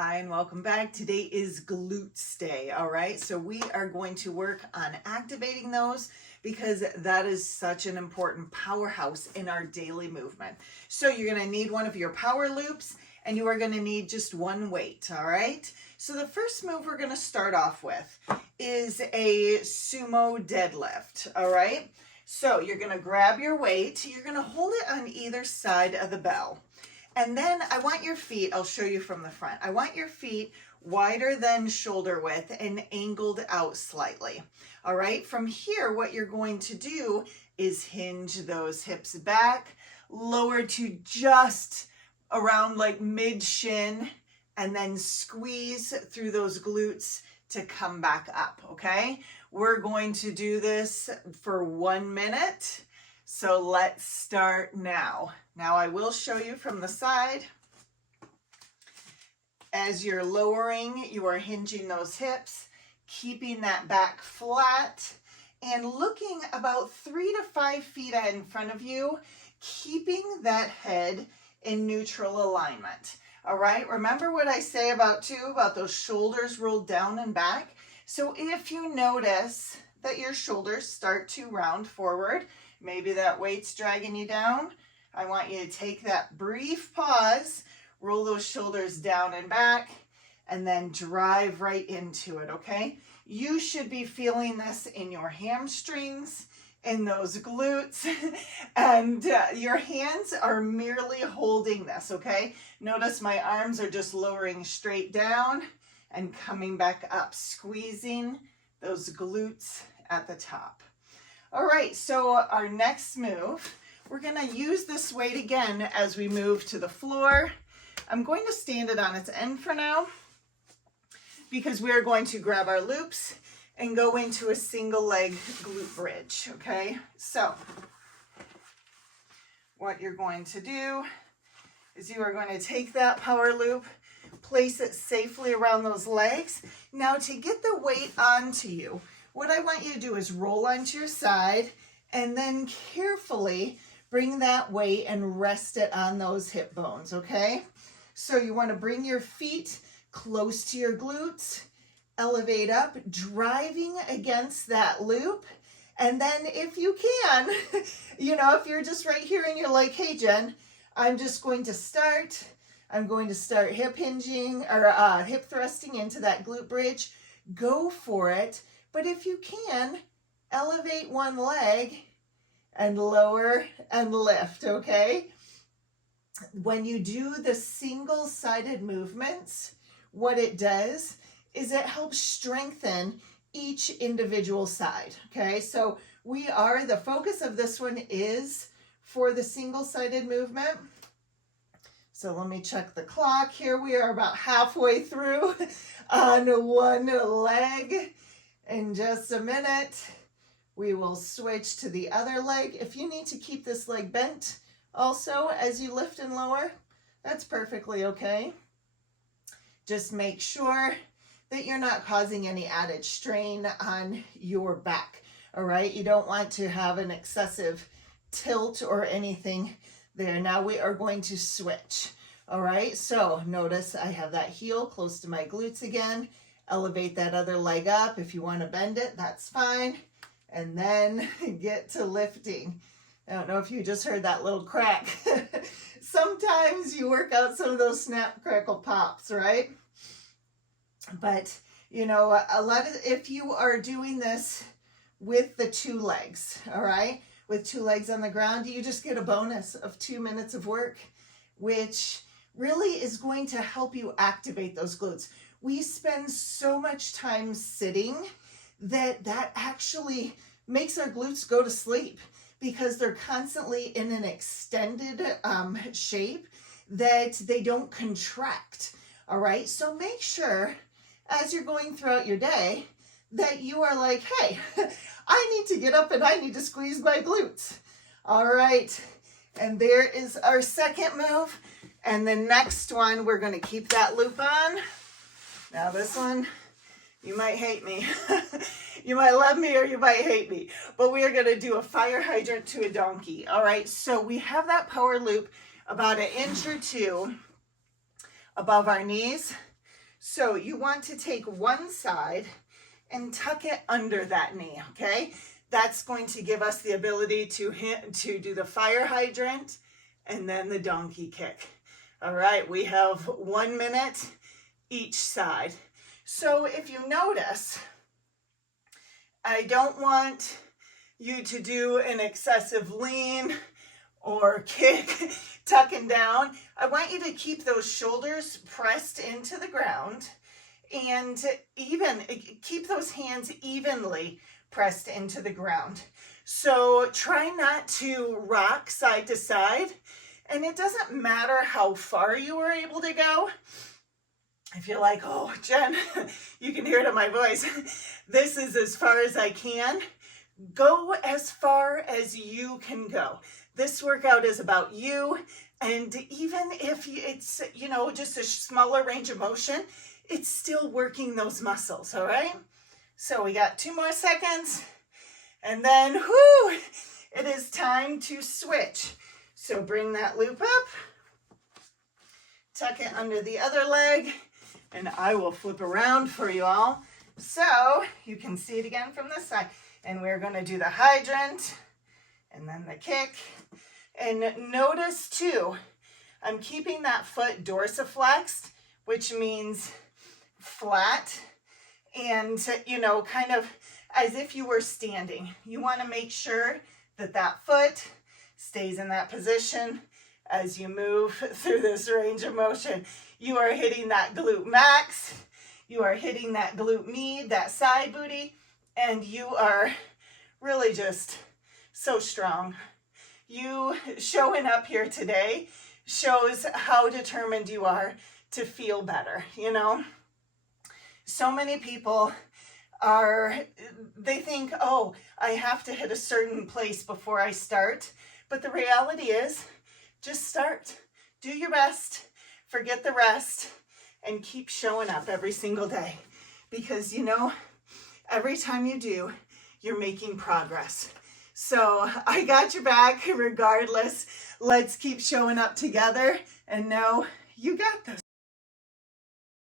Hi and welcome back. Today is Glutes Day, all right? So we are going to work on activating those because that is such an important powerhouse in our daily movement. So you're gonna need one of your power loops and you are gonna need just one weight, all right? So the first move we're gonna start off with is a sumo deadlift, all right? So you're gonna grab your weight, you're gonna hold it on either side of the bell. And then I want your feet, I'll show you from the front. I want your feet wider than shoulder width and angled out slightly. All right, from here, what you're going to do is hinge those hips back, lower to just around like mid shin, and then squeeze through those glutes to come back up, okay? We're going to do this for 1 minute. So let's start now. Now I will show you from the side. As you're lowering, you are hinging those hips, keeping that back flat, and looking about 3 to 5 feet in front of you, keeping that head in neutral alignment. All right, remember what I say about those shoulders rolled down and back? So if you notice that your shoulders start to round forward, maybe that weight's dragging you down, I want you to take that brief pause, roll those shoulders down and back, and then drive right into it, okay? You should be feeling this in your hamstrings, in those glutes, and your hands are merely holding this, okay? Notice my arms are just lowering straight down and coming back up, squeezing those glutes at the top. All right, so our next move, we're gonna use this weight again as we move to the floor. I'm going to stand it on its end for now because we're going to grab our loops and go into a single leg glute bridge, okay? So what you're going to do is you are going to take that power loop, place it safely around those legs. Now to get the weight onto you, what I want you to do is roll onto your side and then carefully bring that weight and rest it on those hip bones, okay? So you want to bring your feet close to your glutes, elevate up, driving against that loop. And then if you can, if you're just right here and you're like, hey, Jen, I'm going to start hip hinging or hip thrusting into that glute bridge, go for it. But if you can, elevate one leg and lower and lift, okay? When you do the single-sided movements, what it does is it helps strengthen each individual side, okay? So the focus of this one is for the single-sided movement. So let me check the clock here. We are about halfway through on one leg. In just a minute, we will switch to the other leg. If you need to keep this leg bent also as you lift and lower, that's perfectly okay. Just make sure that you're not causing any added strain on your back, all right? You don't want to have an excessive tilt or anything there. Now we are going to switch, all right? So notice I have that heel close to my glutes again. Elevate that other leg up. If you want to bend it, that's fine. And then get to lifting. I don't know if you just heard that little crack. Sometimes you work out some of those snap, crackle, pops, right? But, if you are doing this with the 2 legs, all right? With 2 legs on the ground, you just get a bonus of 2 minutes of work, which really is going to help you activate those glutes. We spend so much time sitting that actually makes our glutes go to sleep because they're constantly in an extended shape that they don't contract, all right? So make sure as you're going throughout your day that you are like, hey, I need to get up and I need to squeeze my glutes, all right? And there is our second move. And the next one, we're going to keep that loop on. Now this one, you might hate me. You might love me or you might hate me. But we are going to do a fire hydrant to a donkey. All right, so we have that power loop about 1 inch or 2 above our knees. So you want to take one side and tuck it under that knee, okay? That's going to give us the ability to do the fire hydrant and then the donkey kick. All right, we have 1 minute each side. So if you notice, I don't want you to do an excessive lean or kick, tucking down. I want you to keep those shoulders pressed into the ground and even keep those hands evenly pressed into the ground. So try not to rock side to side. And it doesn't matter how far you were able to go. If you're like, oh, Jen, you can hear it in my voice. This is as far as I can. Go as far as you can go. This workout is about you. And even if it's, just a smaller range of motion, it's still working those muscles, all right? So we got 2 more seconds. And then, it is time to switch. So bring that loop up, tuck it under the other leg, and I will flip around for you all so you can see it again from this side. And we're going to do the hydrant and then the kick. And notice too, I'm keeping that foot dorsiflexed, which means flat and, kind of as if you were standing. You want to make sure that that foot stays in that position as you move through this range of motion. You are hitting that glute max, you are hitting that glute med, that side booty, and you are really just so strong. You showing up here today shows how determined you are to feel better, So many people they think, oh, I have to hit a certain place before I start. But the reality is, just start. Do your best, forget the rest, and keep showing up every single day. Because, every time you do, you're making progress. So I got your back regardless. Let's keep showing up together and know you got this.